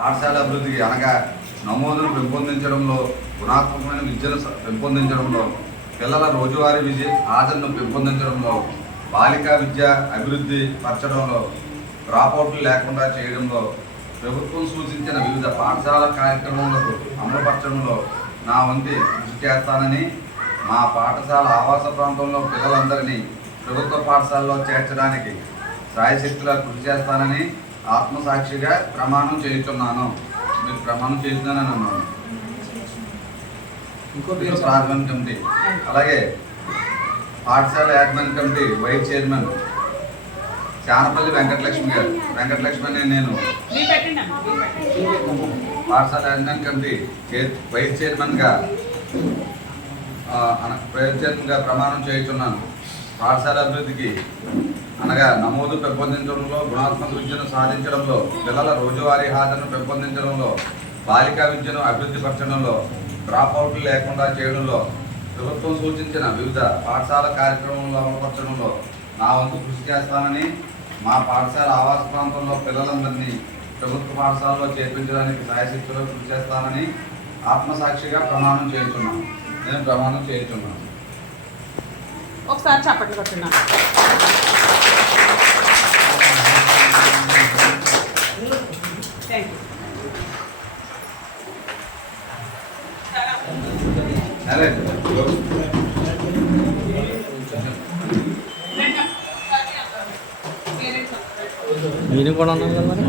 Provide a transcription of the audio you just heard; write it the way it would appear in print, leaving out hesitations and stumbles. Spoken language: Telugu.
పాఠశాల అభివృద్ధికి అనగా నమోదును పెంపొందించడంలో, గుణాత్మకమైన విద్యను పెంపొందించడంలో, పిల్లల రోజువారీ విద్య హాజరును పెంపొందించడంలో, బాలికా విద్య అభివృద్ధి పరచడంలో, డ్రాపౌట్లు లేకుండా చేయడంలో, ప్రభుత్వం సూచించిన వివిధ పాఠశాల కార్యక్రమాలకు అమలుపరచడంలో నా వంతు కృషి చేస్తానని, మా పాఠశాల ఆవాస ప్రాంతంలో పిల్లలందరినీ ప్రభుత్వ పాఠశాలలో చేర్చడానికి సాయశక్తిలా కృషి చేస్తానని ఆత్మసాక్షిగా ప్రమాణం చేస్తున్నాను. మీరు ప్రమాణం చేస్తున్నానని అన్నాను. ప్రాథమిక కమిటీ, అలాగే పాఠశాల యాజమాన్య కమిటీ వైస్ చైర్మన్ చానపల్లి వెంకటలక్ష్మి గారు. వెంకటలక్ష్మి అని నేను పాఠశాల యాజమాన్య కమిటీ వైస్ చైర్మన్గా ప్రమాణం చేస్తున్నాను. పాఠశాల అభివృద్ధికి అనగా నమోదు పెంపొందించడంలో, గుణాత్మక విద్యను సాధించడంలో, పిల్లల రోజువారీ హాజరును పెంపొందించడంలో, బాలికా విద్యను అభివృద్ధి పరచడంలో, డ్రాపౌట్లు లేకుండా చేయడంలో, ప్రభుత్వం సూచించిన వివిధ పాఠశాల కార్యక్రమంలో అమలుపరచడంలో నా వంతు కృషి చేస్తానని, మా పాఠశాల ఆవాస ప్రాంతంలో పిల్లలందరినీ ప్రభుత్వ పాఠశాలలో చేర్పించడానికి సాయశక్తిలో కృషి చేస్తానని ఆత్మసాక్షిగా ప్రమాణం చేస్తున్నాను. నేను ప్రమాణం చేస్తున్నాను. ఒకసారి చప్పట్లు కొట్టున్నాను. నేను కూడా ఉన్నాను కదా మరి.